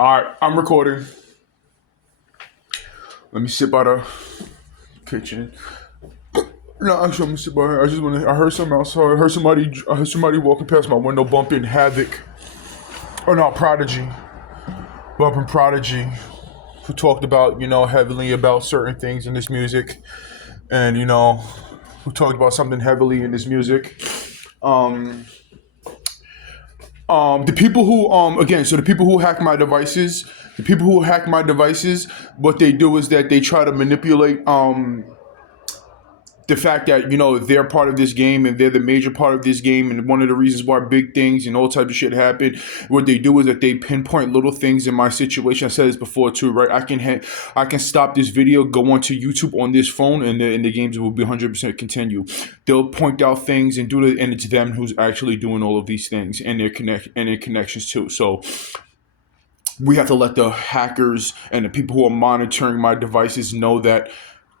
All right, I'm recording. Let me sit by the kitchen. No, actually, I'm gonna sit by here. I heard something outside. I heard somebody walking past my window bumping Havoc. Or not Prodigy. Bumping Prodigy. Who talked about, heavily about certain things in this music. And, who talked about something heavily in this music. Um, the people who, the people who hack my devices, what they do is that they try to manipulate, the fact that they're part of this game and they're the major part of this game, and one of the reasons why big things and all types of shit happen. What they do is that they pinpoint little things in my situation. I said this before too, right? I can stop this video, go onto YouTube on this phone, and the games will be 100% continue. They'll point out things and do it, and it's them who's actually doing all of these things and their connections too. So we have to let the hackers and the people who are monitoring my devices know that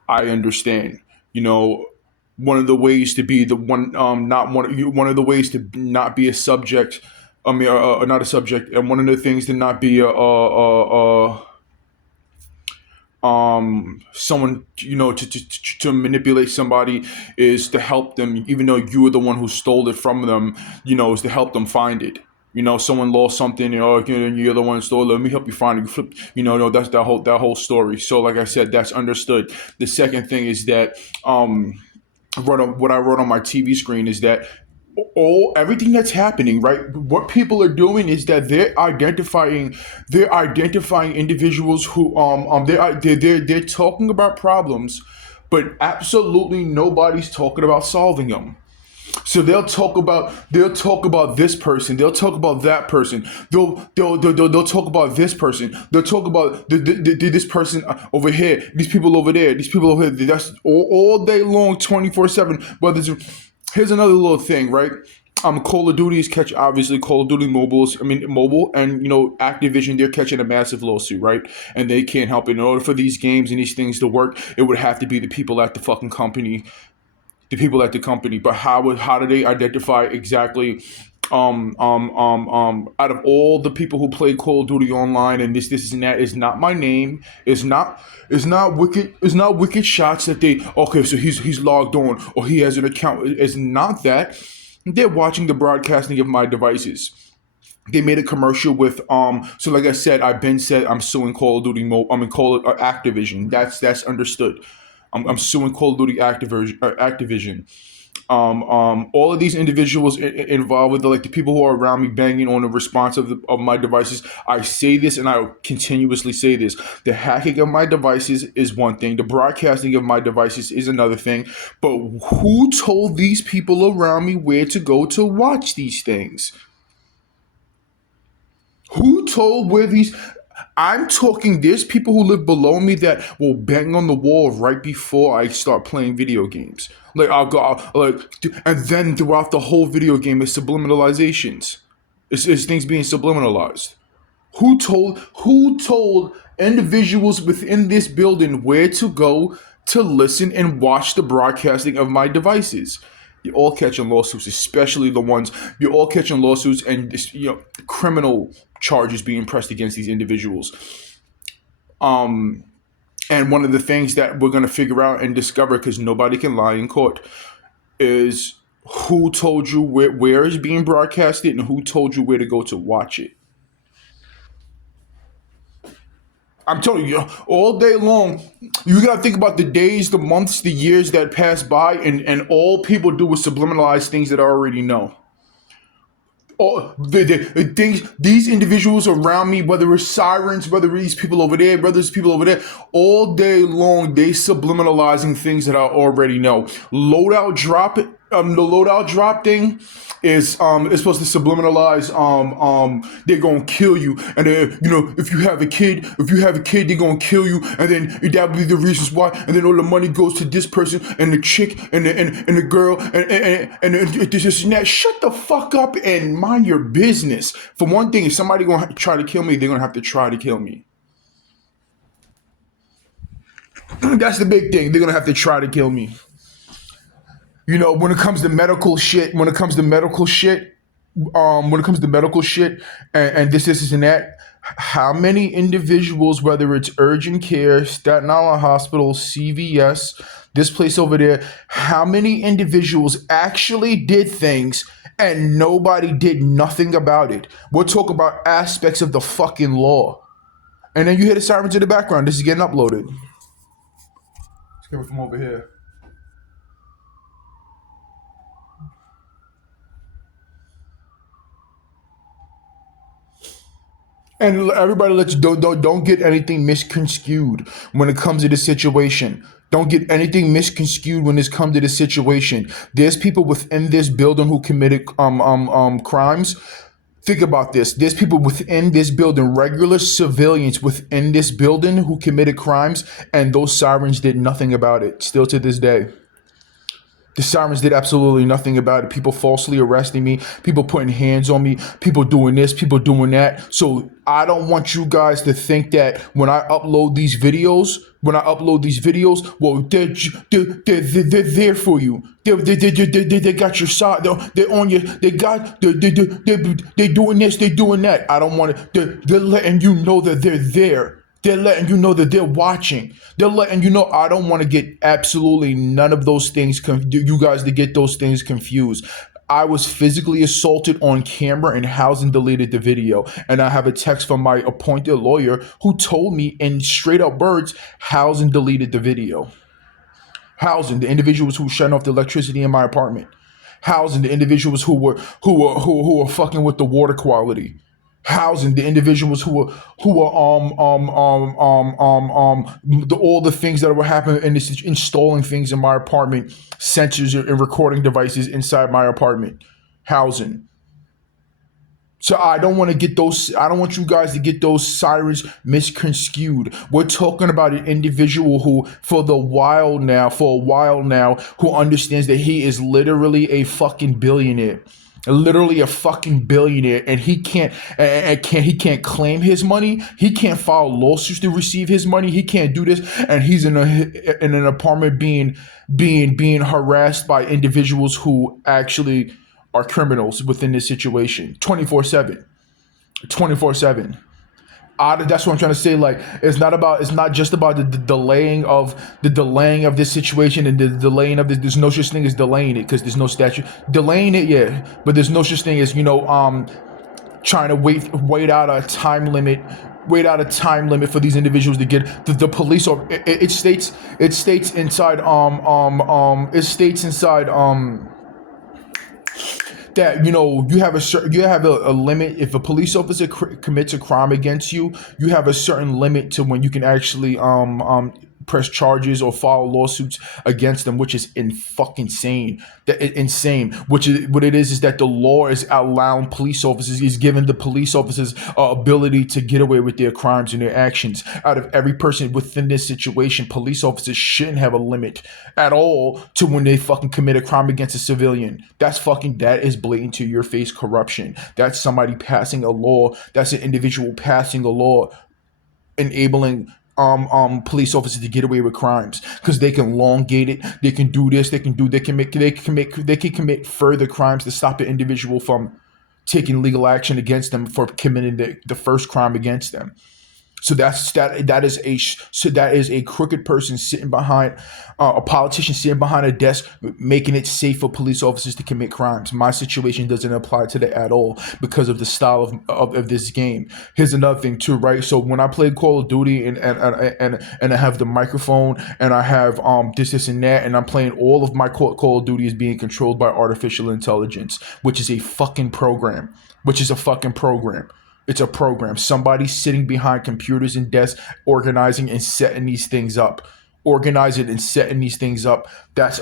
I understand. One of the ways to be the one, not one of the ways to not be a subject. Not a subject, and one of the things to not be someone, to manipulate somebody is to help them, even though you were the one who stole it from them. Is to help them find it. Someone lost something, you're the one who stole it. Let me help you find it. You flip, no, that's that whole story. So, like I said, that's understood. The second thing is that, what I wrote on my TV screen is that everything that's happening, right? What people are doing is that they're identifying individuals who they're talking about problems, but absolutely nobody's talking about solving them. So they'll talk about this person. They'll talk about that person. They'll talk about this person. They'll talk about this person over here. These people over there. These people over here. That's all day long, 24/7. But here's another little thing, right? Call of Duty is obviously Call of Duty mobile, and Activision, they're catching a massive lawsuit, right? And they can't help it. In order for these games and these things to work, it would have to be the people at the fucking company. But how do they identify exactly, out of all the people who play Call of Duty online and this and that, is not my name, is not wicked shots that they, okay, so he's logged on or he has an account. It's not that. They're watching the broadcasting of my devices. They made a commercial with, so like I said, I'm suing Call of Duty Activision. That's understood. I'm suing Call of Duty Activision. All of these individuals involved with the people who are around me banging on the response of my devices. I say this and I continuously say this. The hacking of my devices is one thing. The broadcasting of my devices is another thing. But who told these people around me where to go to watch these things? Who told where these... I'm talking, there's people who live below me that will bang on the wall right before I start playing video games. And then throughout the whole video game is subliminalizations. It's things being subliminalized. Who told individuals within this building where to go to listen and watch the broadcasting of my devices? You're all catching lawsuits, especially the ones, you're all catching lawsuits and criminal charges being pressed against these individuals. And one of the things that we're going to figure out and discover, because nobody can lie in court, is who told you where is being broadcasted and who told you where to go to watch it. I'm telling you, all day long, you gotta think about the days, the months, the years that pass by, and all people do is subliminalize things that I already know. All the things, these individuals around me, whether it's sirens, whether it's these people over there, whether it's people over there, all day long, they subliminalizing things that I already know. Loadout drop, the loadout drop thing is supposed to subliminalize, they're gonna kill you, and then if you have a kid, they're gonna kill you, and then that would be the reasons why, and then all the money goes to this person and the chick and the girl and this and that. Shut the fuck up and mind your business. For one thing, if somebody gonna try to kill me, they're gonna have to try to kill me. That's the big thing. They're gonna have to try to kill me. When it comes to medical shit, when it comes to medical shit and this and that, how many individuals, whether it's urgent care, Staten Island Hospital, CVS, this place over there, how many individuals actually did things and nobody did nothing about it? We're talking about aspects of the fucking law. And then you hear the sirens in the background. This is getting uploaded. It's coming from over here. And everybody, let's don't get anything misconstrued when it comes to this situation. Don't get anything misconstrued when this comes to this situation. There's people within this building who committed crimes. Think about this. There's people within this building, regular civilians within this building who committed crimes, and those sirens did nothing about it. Still to this day. The sirens did absolutely nothing about it. People falsely arresting me, people putting hands on me, people doing this, people doing that. So I don't want you guys to think that when I upload these videos, well, they're there for you. They got your side. They're on you. They're doing this, they're doing that. I don't want it. They're letting you know that they're there. They're letting you know that they're watching. They're letting you know I don't want to get absolutely none of those things, you guys to get those things confused. I was physically assaulted on camera and Housen deleted the video. And I have a text from my appointed lawyer who told me in straight up words, Housen deleted the video. Housen, the individuals who shut off the electricity in my apartment. Housen, the individuals who were fucking with the water quality. Housing the individuals who were all the things that were happening and installing things in my apartment, sensors and recording devices inside my apartment. Housing. So I don't want you guys to get those sirens misconstrued. We're talking about an individual who for a while now, who understands that he is literally a fucking billionaire. Literally a fucking billionaire, and he can't claim his money. He can't file lawsuits to receive his money. He can't do this, and he's in an apartment being harassed by individuals who actually are criminals within this situation 24/7. 24/7. That's what I'm trying to say. Like, it's not just about the delaying of this situation and the delaying of this. There's no such thing as delaying it because there's no statute delaying it. Yeah, but there's no such thing as trying to wait out a time limit. Wait out a time limit for these individuals to get the police. Or it states inside that you have a limit. If a police officer commits a crime against you, you have a certain limit to when you can actually press charges or file lawsuits against them, which is insane. Insane. Which is what it is that the law is allowing police officers, is giving the police officers ability to get away with their crimes and their actions. Out of every person within this situation, police officers shouldn't have a limit at all to when they fucking commit a crime against a civilian. That is blatant to your face corruption. That's somebody passing a law. That's an individual passing a law enabling police officers to get away with crimes because they can elongate it. They can do this. They can commit further crimes to stop the individual from taking legal action against them for committing the first crime against them. So that is a crooked person sitting behind a politician sitting behind a desk, making it safe for police officers to commit crimes. My situation doesn't apply to that at all because of the style of this game. Here's another thing too, right? So when I play Call of Duty and I have the microphone and I have this and that, and I'm playing, all of my Call of Duty is being controlled by artificial intelligence, which is a fucking program. It's a program. Somebody sitting behind computers and desks, organizing and setting these things up. That's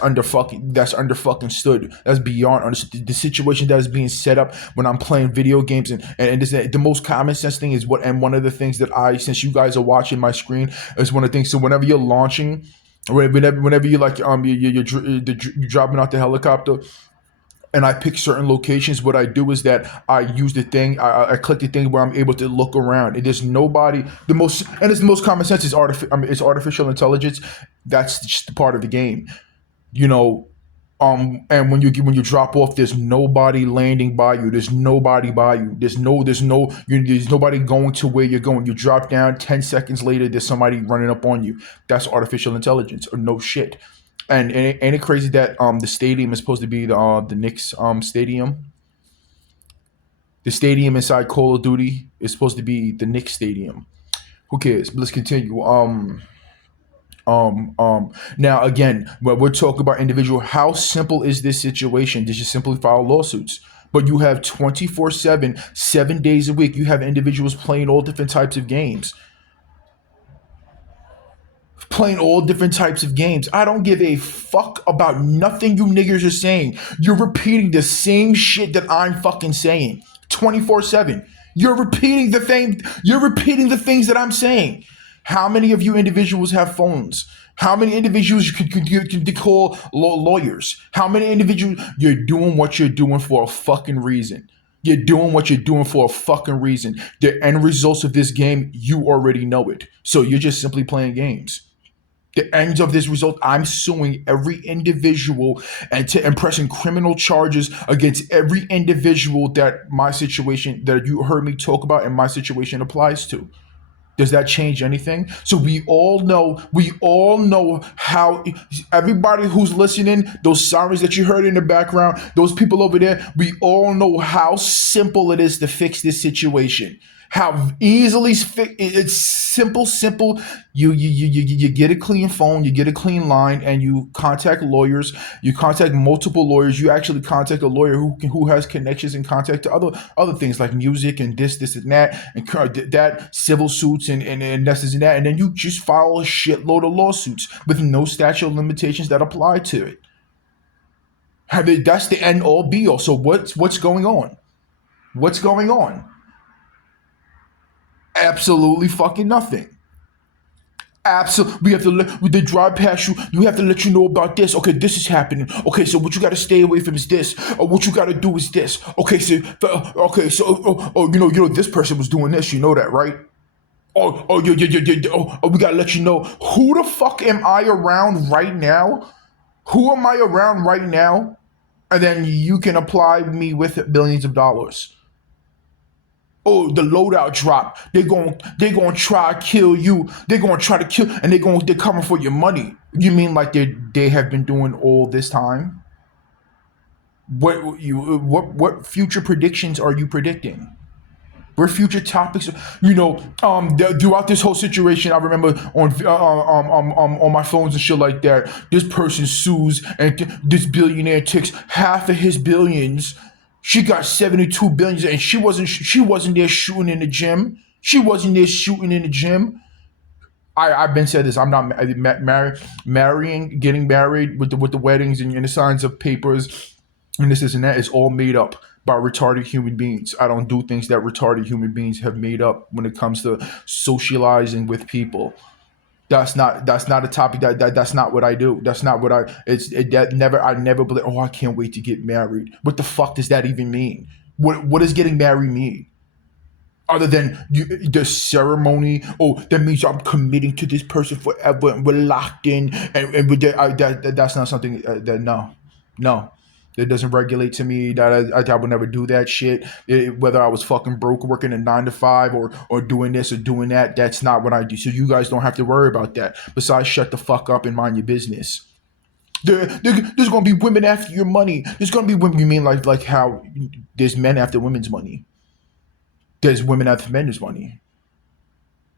under fucking stood. That's beyond understood. The situation that is being set up when I'm playing video games and the most common sense thing is one of the things that since you guys are watching my screen, is one of the things. So whenever you're launching, whenever you're like you're dropping out the helicopter, and I pick certain locations, what I do is that I use the thing, I click the thing where I'm able to look around. It is nobody, it's the most common sense it's artificial intelligence. That's just part of the game. And when you drop off, there's nobody landing by you. There's nobody by you. There's nobody going to where you're going. You drop down, 10 seconds later there's somebody running up on you. That's artificial intelligence, or no shit. And ain't it crazy that the stadium is supposed to be the Knicks stadium? The stadium inside Call of Duty is supposed to be the Knicks stadium. Who cares? But let's continue. Now again, when we're talking about individual, how simple is this situation? They just simply file lawsuits. But you have 24/7, 7 days a week. You have individuals playing all different types of games. Playing all different types of games. I don't give a fuck about nothing you niggers are saying. You're repeating the same shit that I'm fucking saying 24/7. You're repeating the thing. You're repeating the things that I'm saying. How many of you individuals have phones? How many individuals you could call lawyers? How many individuals? You're doing what you're doing for a fucking reason. You're doing what you're doing for a fucking reason. The end results of this game, you already know it. So you're just simply playing games. The ends of this result, I'm suing every individual and pressing criminal charges against every individual that my situation that you heard me talk about and my situation applies to. Does that change anything? So we all know how everybody who's listening, those sirens that you heard in the background, those people over there, we all know how simple it is to fix this situation. How easily it's simple. You get a clean phone, you get a clean line, and you contact lawyers. You contact multiple lawyers. You actually contact a lawyer who has connections and contact to other things like music and this and that and that civil suits and this and that, and then you just file a shitload of lawsuits with no statute of limitations that apply to it. That's the end all be all. So what's going on? What's going on? Absolutely fucking nothing. Absolutely, we have to let they drive past you. You have to let you know about this. Okay, this is happening. Okay, so what you got to stay away from is this, or what you got to do is this. Okay, so this person was doing this. You know that, right? Oh, we gotta let you know. Who the fuck am I around right now? Who am I around right now? And then you can apply me with billions of dollars. Oh, the loadout drop. They gonna try to kill you. They're gonna try to kill, and they're coming for your money. You mean like they have been doing all this time? What future predictions are you predicting? Where future topics, throughout this whole situation, I remember on my phones and shit like that. This person sues, and this billionaire takes half of his billions. She got 72 billions, and she wasn't there shooting in the gym. She wasn't there shooting in the gym. I've been said this. I'm not getting married with the weddings and the signs of papers and this and that is all made up by retarded human beings. I don't do things that retarded human beings have made up when it comes to socializing with people. That's not a topic that's not what I do. That's not what I never believe. Oh, I can't wait to get married. What the fuck does that even mean? What does getting married mean? Other than the ceremony, oh, that means I'm committing to this person forever, and we're locked in, and that's not something that no, that doesn't regulate to me. That I would never do that shit. Whether I was fucking broke working a 9 to 5 or doing this or doing that, that's not what I do. So you guys don't have to worry about that. Besides, shut the fuck up and mind your business. There's gonna be women after your money. There's gonna be women. You mean like how there's men after women's money? There's women after men's money.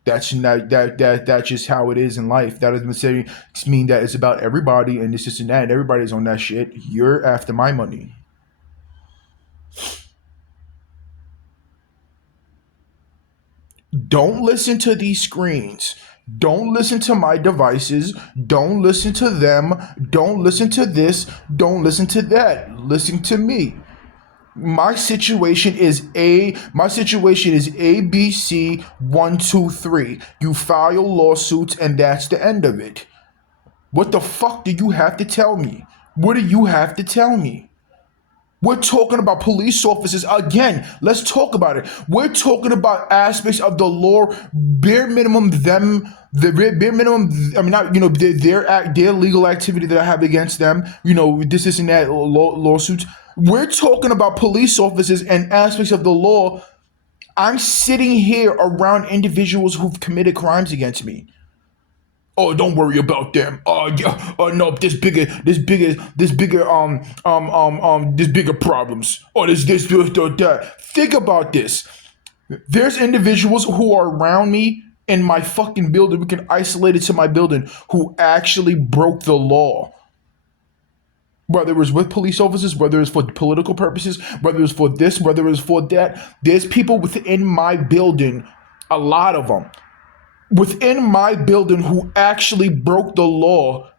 That's not that's just how it is in life. That doesn't necessarily mean that it's about everybody and this and that and everybody's on that shit. You're after my money. Don't listen to these screens. Don't listen to my devices. Don't listen to them. Don't listen to this. Don't listen to that. Listen to me. My situation is ABC 1 2 3. You file lawsuits and that's the end of it. What the fuck do you have to tell me? What do you have to tell me? We're talking about police officers again. Let's talk about it. We're talking about aspects of the law, bare minimum them, the bare minimum. I mean, not their legal activity that I have against them. This and that lawsuits. We're talking about police officers and aspects of the law. I'm sitting here around individuals who've committed crimes against me. Oh, don't worry about them. Oh, yeah. Oh no, there's bigger problems. Oh, this, that. Think about this. There's individuals who are around me in my fucking building. We can isolate it to my building who actually broke the law. Whether it was with police officers, whether it's for political purposes, whether it's for this, whether it's for that. There's people within my building, a lot of them, within my building who actually broke the law,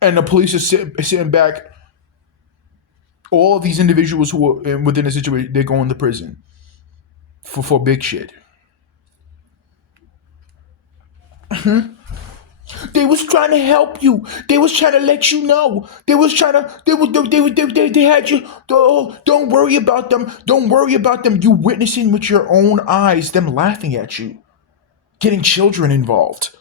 and the police are sitting back. All of these individuals who are within the situation, they're going to prison for big shit. They was trying to help you. They was trying to let you know. They was trying to. They had you. Oh, don't worry about them. Don't worry about them. You witnessing with your own eyes them laughing at you, getting children involved.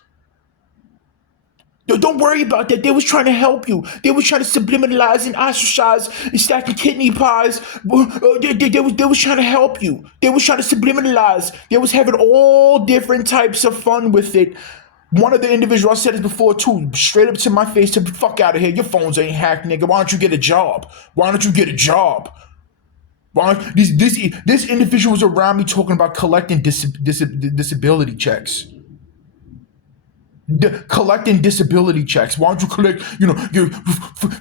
Don't worry about that. They was trying to help you. They was trying to subliminalize and ostracize and stacking kidney pies. They was trying to help you. They was trying to subliminalize. They was having all different types of fun with it. One of the individuals, I said this before too, straight up to my face, to fuck out of here. Your phones ain't hacked, nigga. Why don't you get a job? Why don't you get a job? Why this individual was around me talking about collecting disability checks. Collecting disability checks. Why don't you collect, your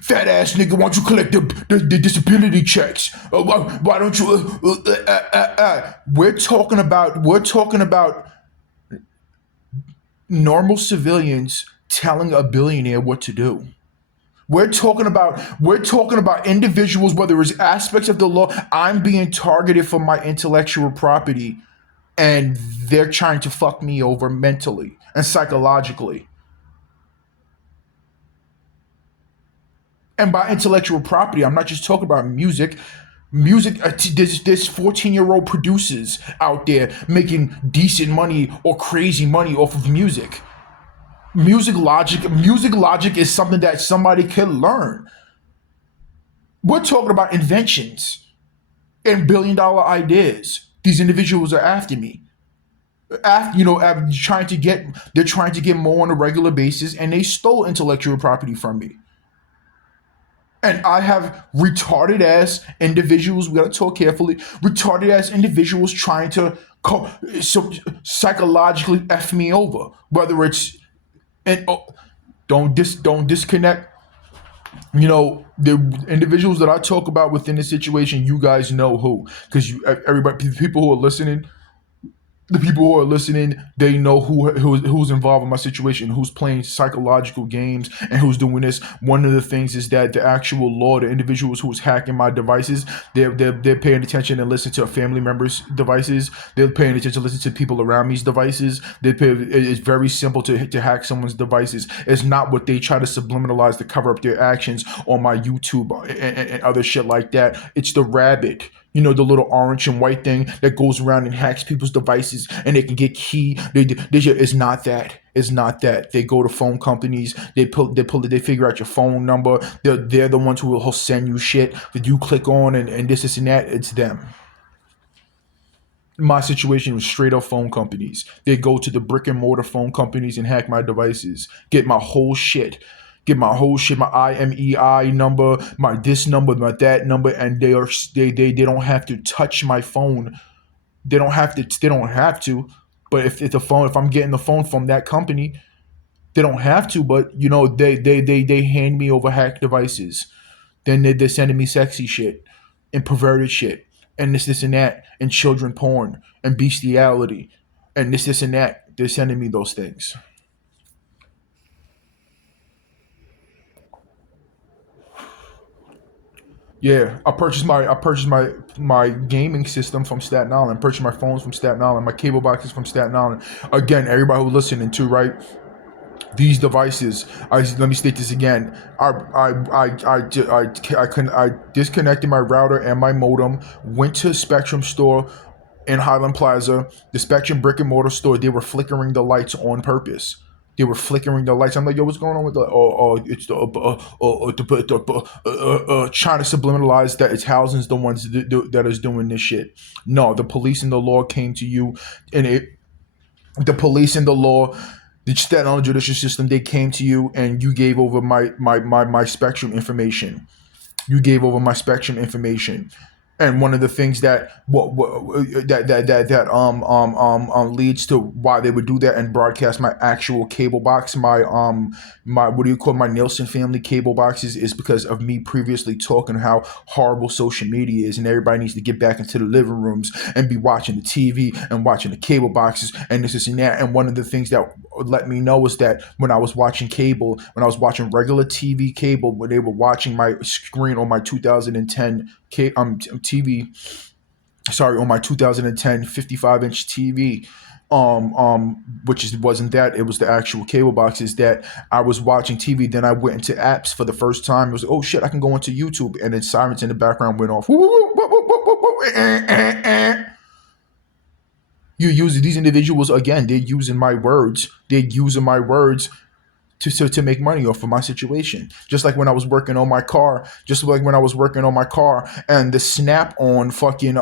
fat ass nigga? Why don't you collect the disability checks? Why don't you? We're talking about normal civilians telling a billionaire what to do. We're talking about individuals, whether it's aspects of the law. I'm being targeted for my intellectual property, and they're trying to fuck me over mentally and psychologically. And by intellectual property, I'm not just talking about music. There's 14-year-old producers out there making decent money or crazy money off of music. Music logic is something that somebody can learn. We're talking about inventions and billion-dollar ideas. These individuals are after me. They're trying to get more on a regular basis, and they stole intellectual property from me. And I have retarded ass individuals. We gotta talk carefully. Retarded ass individuals trying to psychologically f me over. Whether it's don't disconnect. The individuals that I talk about within the situation. You guys know who, because everybody, people who are listening. The people who are listening, they know who's involved in my situation, who's playing psychological games, and who's doing this. One of the things is that the actual law, the individuals who's hacking my devices, they're paying attention and listening to family members' devices. They're paying attention to listen to people around me's devices. It's very simple to hack someone's devices. It's not what they try to subliminalize to cover up their actions on my YouTube and other shit like that. It's the rabbit. The little orange and white thing that goes around and hacks people's devices, and they can get key. It's not that. It's not that. They go to phone companies. They figure out your phone number. They're the ones who will send you shit that you click on and this and that. It's them. My situation was straight up phone companies. They go to the brick and mortar phone companies and hack my devices, get my whole shit. My IMEI number, my this number, my that number, and they don't have to touch my phone. They don't have to. But if I'm getting the phone from that company, they don't have to. But they hand me over hacked devices. Then they're sending me sexy shit and perverted shit and this and that and children porn and bestiality and this and that. They're sending me those things. Yeah, I purchased my gaming system from Staten Island. Purchased my phones from Staten Island. My cable boxes from Staten Island. Again, everybody who's listening to, right? These devices, let me state this again. I disconnected my router and my modem. Went to Spectrum store in Highland Plaza, the Spectrum brick and mortar store. They were flickering the lights on purpose. They were flickering the lights. I'm like, yo, what's going on with the? It's the trying to subliminalize that it's housing's the ones that is doing this shit. No, the police and the law came to you, and the police and the law, the Staten Island judicial system, they came to you, and you gave over my Spectrum information. You gave over my Spectrum information. And one of the things that leads to why they would do that and broadcast my actual cable box, my what do you call my Nielsen family cable boxes, is because of me previously talking how horrible social media is, and everybody needs to get back into the living rooms and be watching the TV and watching the cable boxes and this and that. And one of the things that let me know was that when I was watching cable, when I was watching regular TV cable, when they were watching my screen on my 2010 TV, sorry, on my 2010 55-inch TV, which wasn't that, it was the actual cable boxes that I was watching TV. Then I went into apps for the first time. It was, oh shit, I can go into YouTube, and then sirens in the background went off. You use these individuals again. They're using my words. They're using my words to make money off of my situation. Just like when I was working on my car, and the Snap on fucking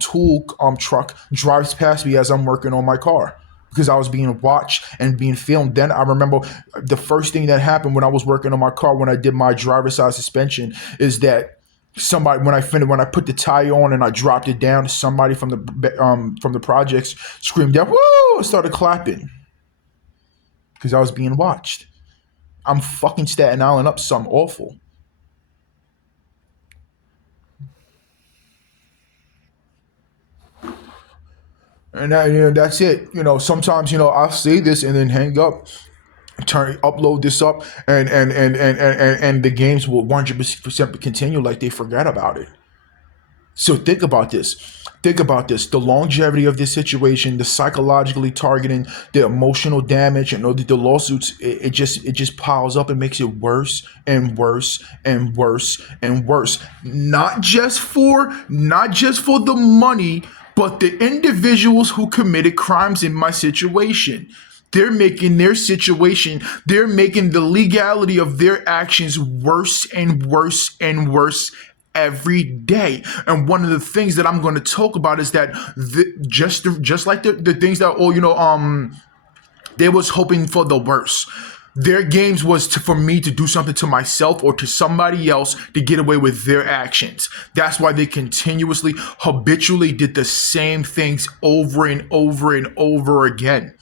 tool truck drives past me as I'm working on my car because I was being watched and being filmed. Then I remember the first thing that happened when I was working on my car, when I did my driver's side suspension, is that somebody, when I put the tire on and I dropped it down, somebody from the projects screamed out, "Woo!" and started clapping because I was being watched. I'm fucking Staten Island up something awful. And that's it. Sometimes, I'll say this and then hang up, upload this up, and the games will 100% continue like they forgot about it. So think about this. Think about this. The longevity of this situation, the psychologically targeting, the emotional damage, and the lawsuits. It just piles up and makes it worse and worse and worse and worse. Not just for the money, but the individuals who committed crimes in my situation. They're making the legality of their actions worse and worse and worse every day. And one of the things that I'm going to talk about is that just like the things that they was hoping for the worst. Their games was for me to do something to myself or to somebody else to get away with their actions. That's why they continuously, habitually did the same things over and over and over again.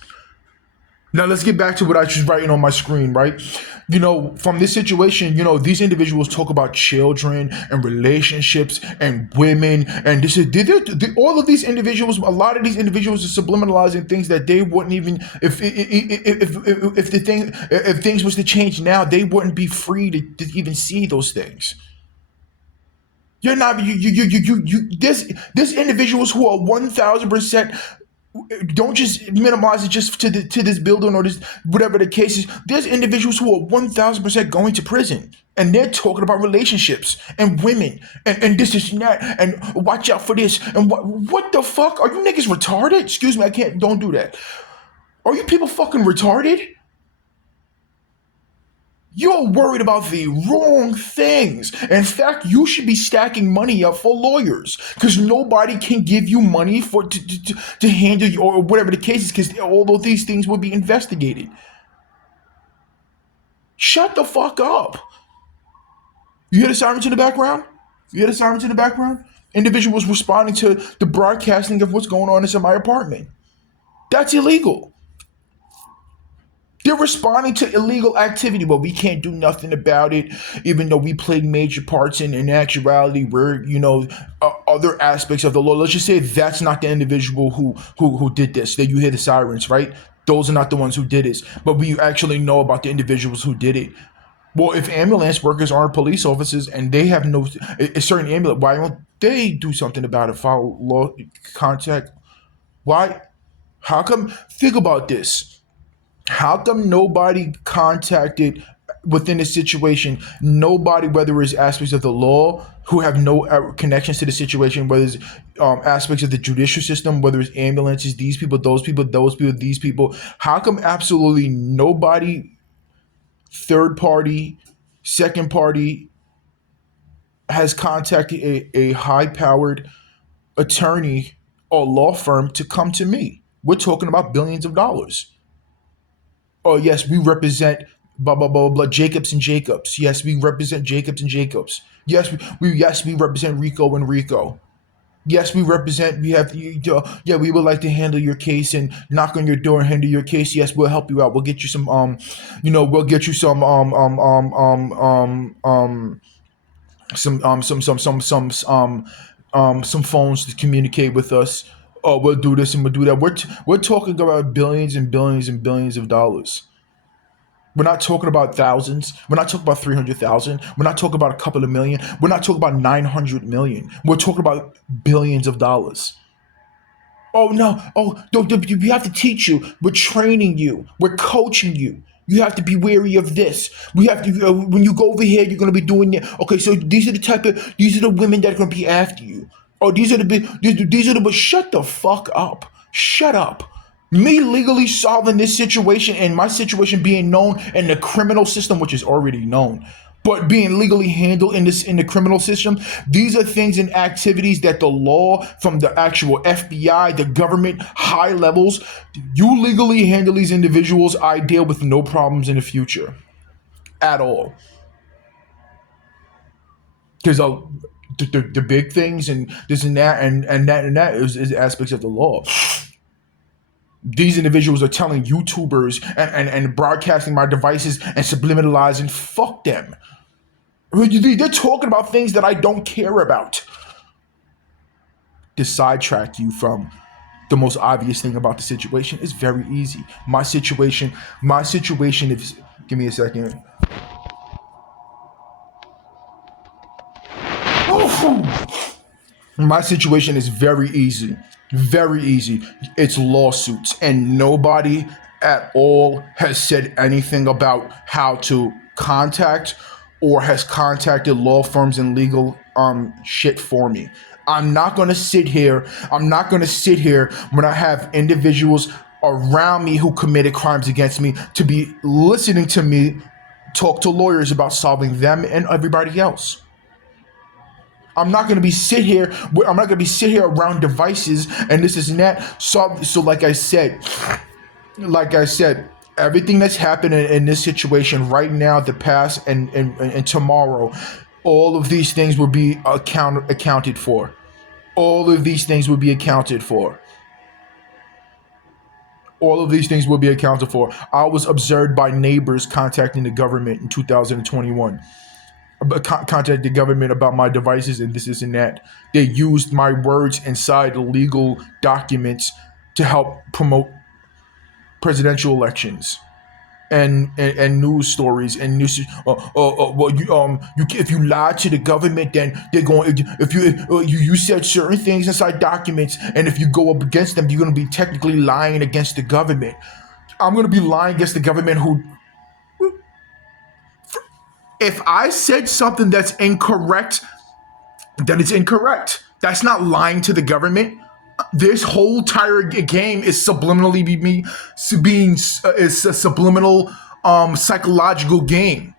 Now let's get back to what I was writing on my screen, right? From this situation, these individuals talk about children and relationships and women, and this is all of these individuals. A lot of these individuals are subliminalizing things that they wouldn't even if things was to change now, they wouldn't be free to even see those things. You're not this individuals who are 1,000%. Don't just minimize it just to this building or this whatever the case is. There's individuals who are 1,000% going to prison, and they're talking about relationships and women and this and that, and watch out for this and what the fuck, are you niggas retarded? Excuse me, don't do that. Are you people fucking retarded? You're worried about the wrong things. In fact, you should be stacking money up for lawyers because nobody can give you money to handle you or whatever the case is, because all of these things will be investigated. Shut the fuck up. You hear the sirens in the background? Individuals responding to the broadcasting of what's going on inside my apartment. That's illegal. They're responding to illegal activity, but we can't do nothing about it, even though we played major parts in actuality. Where other aspects of the law. Let's just say that's not the individual who did this. That you hear the sirens, right? Those are not the ones who did this, but we actually know about the individuals who did it. Well, if ambulance workers aren't police officers and they have no a certain ambulance, why don't they do something about it? File law contact. Why? How come? Think about this. How come nobody contacted within the situation? Nobody, whether it's aspects of the law who have no connections to the situation, whether it's aspects of the judicial system, whether it's ambulances, these people, those people, those people, these people. How come absolutely nobody, third party, second party, has contacted a high powered attorney or law firm to come to me? We're talking about billions of dollars. Oh yes, we represent blah blah blah blah Jacobs and Jacobs. Yes, we represent Jacobs and Jacobs. Yes we represent Rico and Rico. Yes, we represent. We have. Yeah, we would like to handle your case and knock on your door and handle your case. Yes, we'll help you out. We'll get you some. We'll get you some. Some phones to communicate with us. Oh, we'll do this and we'll do that. We're talking about billions and billions and billions of dollars. We're not talking about thousands. We're not talking about 300,000. We're not talking about a couple of million. We're not talking about 900 million. We're talking about billions of dollars. Oh no! Oh, we have to teach you. We're training you. We're coaching you. You have to be wary of this. We have to. When you go over here, you're going to be doing it. Okay, so these are the type of. These are the women that are going to be after you. Oh, these are the big. These are the. But shut the fuck up. Shut up. Me legally solving this situation and my situation being known in the criminal system, which is already known, but being legally handled in the criminal system. These are things and activities that the law, from the actual FBI, the government, high levels, you legally handle these individuals. I deal with no problems in the future at all, because the big things and this and that and that is aspects of the law. These individuals are telling YouTubers and broadcasting my devices and subliminalizing. Fuck them. They're talking about things that I don't care about to sidetrack you from the most obvious thing about the situation. Is very easy. My situation is, give me a second. My situation is very easy. Very easy. It's lawsuits, and nobody at all has said anything about how to contact or has contacted law firms and legal shit for me. I'm not gonna sit here. I'm not gonna sit here when I have individuals around me who committed crimes against me to be listening to me talk to lawyers about solving them and everybody else. I'm not gonna be sit here. I'm not gonna be sit here around devices and this and that. So like I said, everything that's happening in this situation right now, the past and tomorrow, all of these things will be accounted for. All of these things will be accounted for. All of these things will be accounted for. I was observed by neighbors contacting the government in 2021. Contact the government about my devices and this and that. They used my words inside legal documents to help promote presidential elections and news stories and news. If you lie to the government, then they're going. If you said certain things inside documents, and if you go up against them, you're going to be technically lying against the government. I'm going to be lying against the government who. If I said something that's incorrect, then it's incorrect. That's not lying to the government. This whole entire game is subliminally is a subliminal psychological game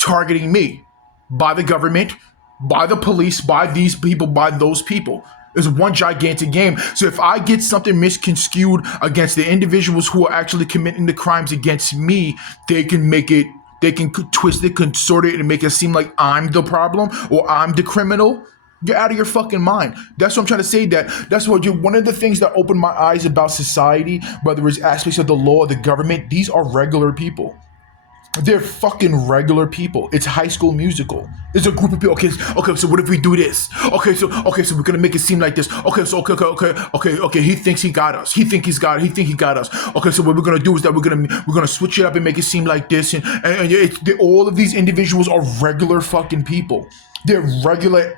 targeting me by the government, by the police, by these people, by those people. It's one gigantic game. So if I get something misconstrued against the individuals who are actually committing the crimes against me, they can twist it, contort it, and make it seem like I'm the problem or I'm the criminal. You're out of your fucking mind. That's what I'm trying to say. That's what one of the things that opened my eyes about society, whether it's aspects of the law, the government. These are regular people. They're fucking regular people. It's High School Musical. It's a group of people. Okay. So what if we do this? Okay. So we're gonna make it seem like this. Okay. He thinks he got us. He think he got us. Okay. So what we're gonna do is that we're gonna switch it up and make it seem like this. And all of these individuals are regular fucking people. They're regular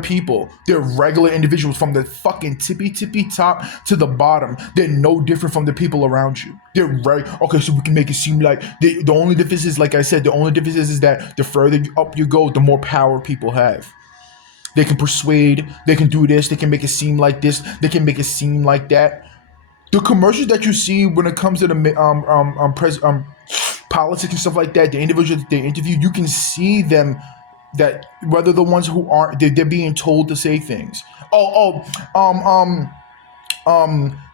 people. They're regular individuals from the fucking tippy top to the bottom. They're no different from the people around you. They're okay. So we can make it seem like the only difference is, like I said, the only difference is that the further up you go, the more power people have. They can persuade. They can do this. They can make it seem like this. They can make it seem like that. The commercials that you see when it comes to the politics and stuff like that, the individuals that they interview, you can see them, that whether the ones who aren't, they're being told to say things.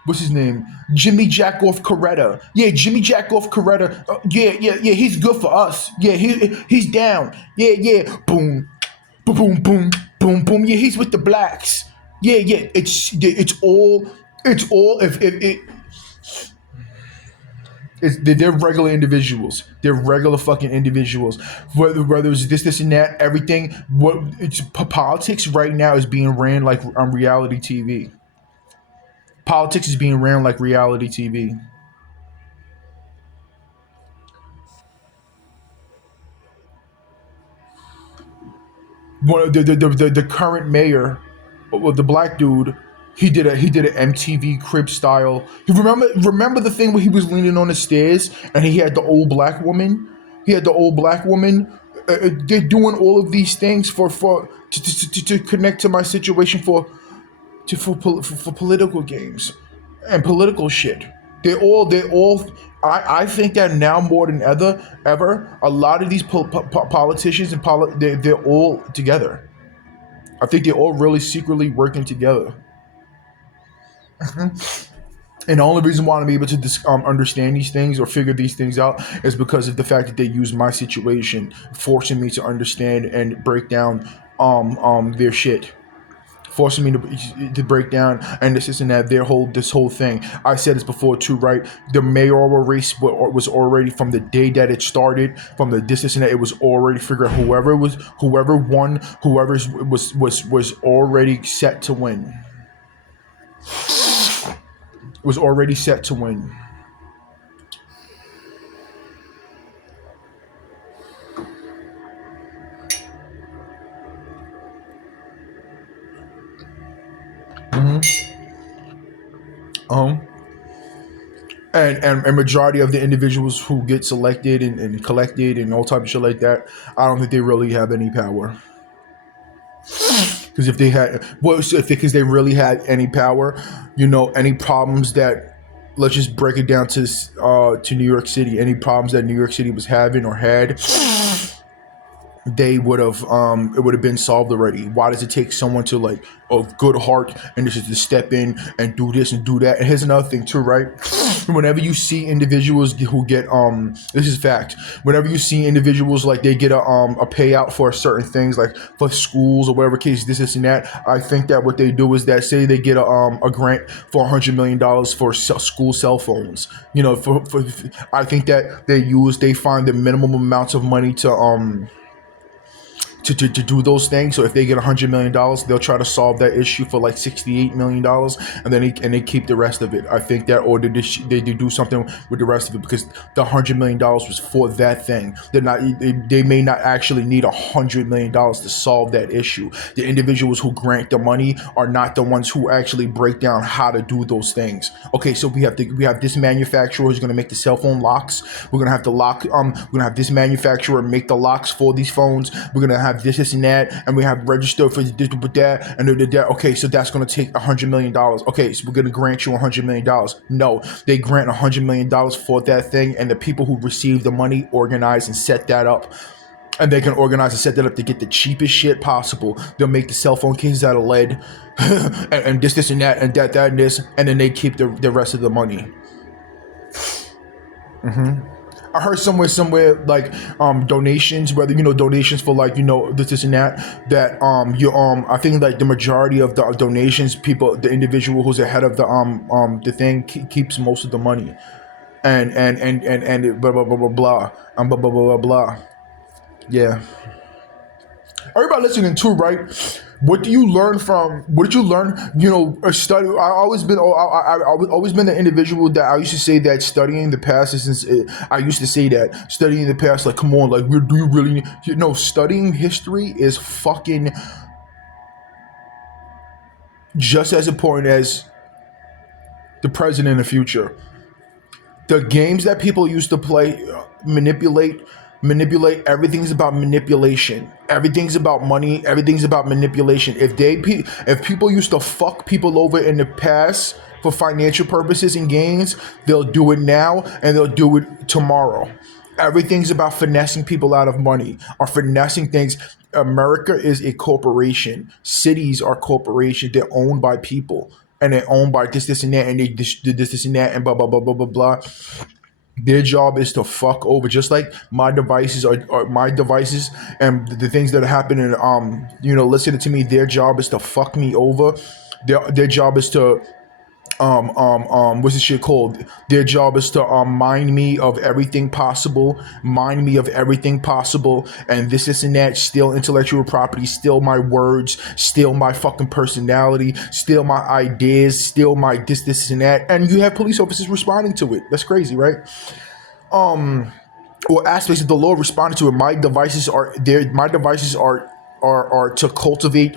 What's his name? Jimmy Jackoff Coretta. Yeah, Jimmy Jackoff Coretta. Yeah. He's good for us. Yeah, he's down. Yeah. Boom, boom, boom, boom, boom, boom. Yeah, he's with the blacks. Yeah. It's all if it they're regular individuals. They're regular fucking individuals. Whether it's this, and that, everything. What it's politics right now is being ran like on reality TV. Politics is being ran like reality TV. One the current mayor, well, the black dude, he did an MTV Crib style. You remember the thing where he was leaning on the stairs and he had the old black woman. He had the old black woman. They're doing all of these things to connect to my situation for political games and political shit. They all. I think that now more than ever, a lot of these politicians and they're all together. I think they're all really secretly working together. And the only reason why I'm able to understand these things or figure these things out is because of the fact that they use my situation, forcing me to understand and break down their shit, forcing me to break down and this and that, this whole thing. I said this before too, right? The mayoral race was already, from the day that it started, from the this and that, it was already figured. Whoever won, whoever was already set to win. Was already set to win. Um, and majority of the individuals who get selected and collected and all type of shit like that, I don't think they really have any power. Because if they had, well, because they really had any power, any problems that, let's just break it down to New York City, any problems that New York City was having or had, they would have it would have been solved already. Why does it take someone to like of good heart and just to step in and do this and do that? And here's another thing too, right? Whenever you see individuals who get this is fact. Whenever you see individuals like they get a payout for certain things, like for schools or whatever case, this and that, I think that what they do is that, say they get a grant for $100 million for school cell phones. For I think that they find the minimum amounts of money to do those things. So if they get $100 million, they'll try to solve that issue for like $68 million, and then they keep the rest of it. I think that, or they do something with the rest of it, because the $100 million was for that thing. They may not actually need $100 million to solve that issue. The individuals who grant the money are not the ones who actually break down how to do those things. Okay, so we have this manufacturer who's going to make the cell phone locks. We're going to have the lock. We're going to have this manufacturer make the locks for these phones. We're going to have this and that, and we have registered for this with that and that. Okay, so that's going to take $100 million. Okay, so we're going to grant you $100 million. No, they grant $100 million for that thing, and the people who receive the money organize and set that up. And they can organize and set that up to get the cheapest shit possible. They'll make the cell phone cases out of lead, and this and that and that and this, and then they keep the rest of the money. I heard somewhere like donations, whether donations for like this and that I think like the majority of the donations, the individual who's ahead of the thing keeps most of the money, and blah blah blah blah blah blah blah blah blah. Yeah, everybody listening too, right? What do you learn from? What did you learn? You know, a study. I've always been the individual that I used to say that studying the past is. I used to say that studying the past, like, come on, like, do you really need? You know, studying history is fucking just as important as the present and the future. The games that people used to play, manipulate. Everything's about manipulation. Everything's about money. Everything's about manipulation. If people used to fuck people over in the past for financial purposes and gains, they'll do it now and they'll do it tomorrow. Everything's about finessing people out of money or finessing things. America is a corporation. Cities are corporations. They're owned by people, and they're owned by this, and that, and they this, and that, and blah, blah, blah, blah, blah, blah. Their job is to fuck over, just like my devices are my devices, and the things that are happening. Listening to me. Their job is to fuck me over. Their job is to what's this shit called? Their job is to mind me of everything possible, and this and that, steal intellectual property, steal my words, steal my fucking personality, steal my ideas, steal my this and that, and you have police officers responding to it. That's crazy, right? Or aspects of the law responding to it. My devices are there. My devices are to cultivate,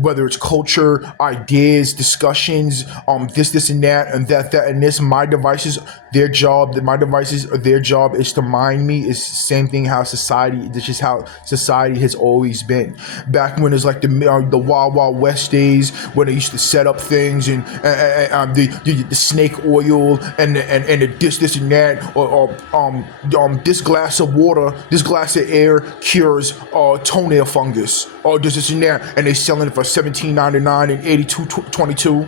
whether it's culture, ideas, discussions, this and that, and that and this. My devices, their job is to mind me. It's the same thing how society. This is how society has always been. Back when it's like the Wild Wild West days, when they used to set up things and the snake oil and the this and that, or this glass of water, this glass of air cures toenail fungus, or this and that, and they selling it for $17.99 and $82.22.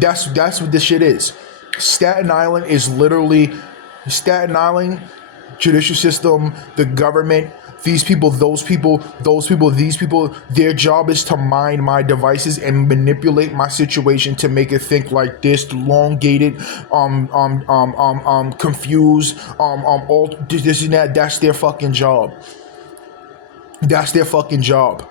That's what this shit is. Staten Island is literally Staten Island judicial system, the government, these people, those people, these people. Their job is to mine my devices and manipulate my situation to make it think like this, elongated, confused, all this and that. That's their fucking job. That's their fucking job.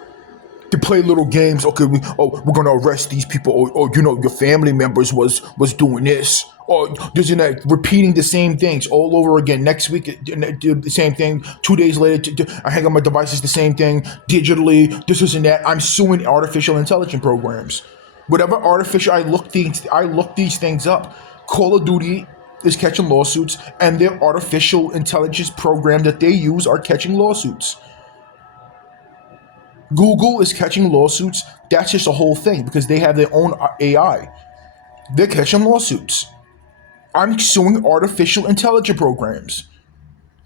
To play little games. Okay, we're gonna arrest these people, or your family members was doing this, or this and that, repeating the same things all over again. Next week, the same thing. 2 days later, I hang on my devices, the same thing digitally. This and that. I'm suing artificial intelligence programs. Whatever artificial, I look these things up. Call of Duty is catching lawsuits, and their artificial intelligence program that they use are catching lawsuits. Google is catching lawsuits. That's just a whole thing because they have their own AI. They're catching lawsuits. I'm suing artificial intelligence programs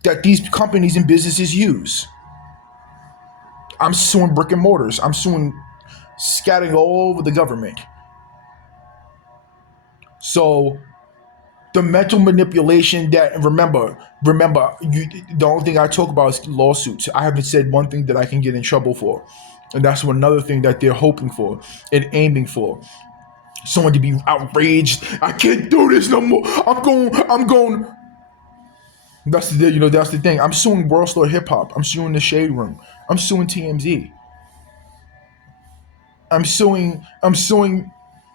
that these companies and businesses use. I'm suing brick and mortars. I'm suing scatting all over the government. So the mental manipulation that, remember, the only thing I talk about is lawsuits. I haven't said one thing that I can get in trouble for, and that's another thing that they're hoping for and aiming for. Someone to be outraged. I can't do this no more. I'm going. That's the thing. I'm suing World Star Hip Hop. I'm suing the Shade Room. I'm suing TMZ. I'm suing.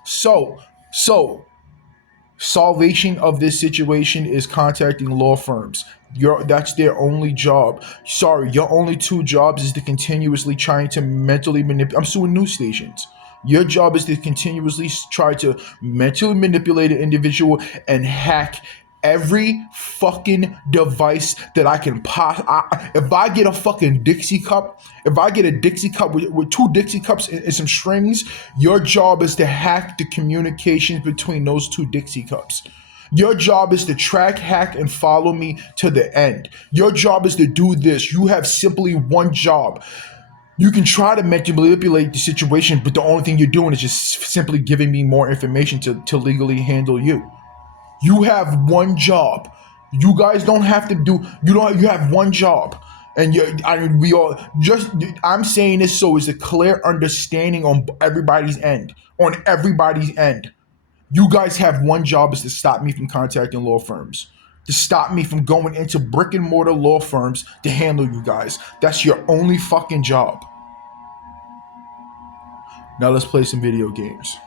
So salvation of this situation is contacting law firms. That's their only job. Sorry, your only two jobs is to continuously trying to mentally manipulate. I'm suing news stations. Your job is to continuously try to mentally manipulate an individual and hack every fucking device that I can if I get a fucking Dixie cup, if I get a Dixie cup with two Dixie cups and some strings, your job is to hack the communications between those two Dixie cups. Your job is to track, hack, and follow me to the end. Your job is to do this. You have simply one job. You can try to manipulate the situation, but the only thing you're doing is just simply giving me more information to legally handle you. You have one job. You guys don't have to do. You have one job, and we all just. I'm saying this so it's a clear understanding on everybody's end. On everybody's end, you guys have one job: is to stop me from contacting law firms, to stop me from going into brick and mortar law firms to handle you guys. That's your only fucking job. Now let's play some video games.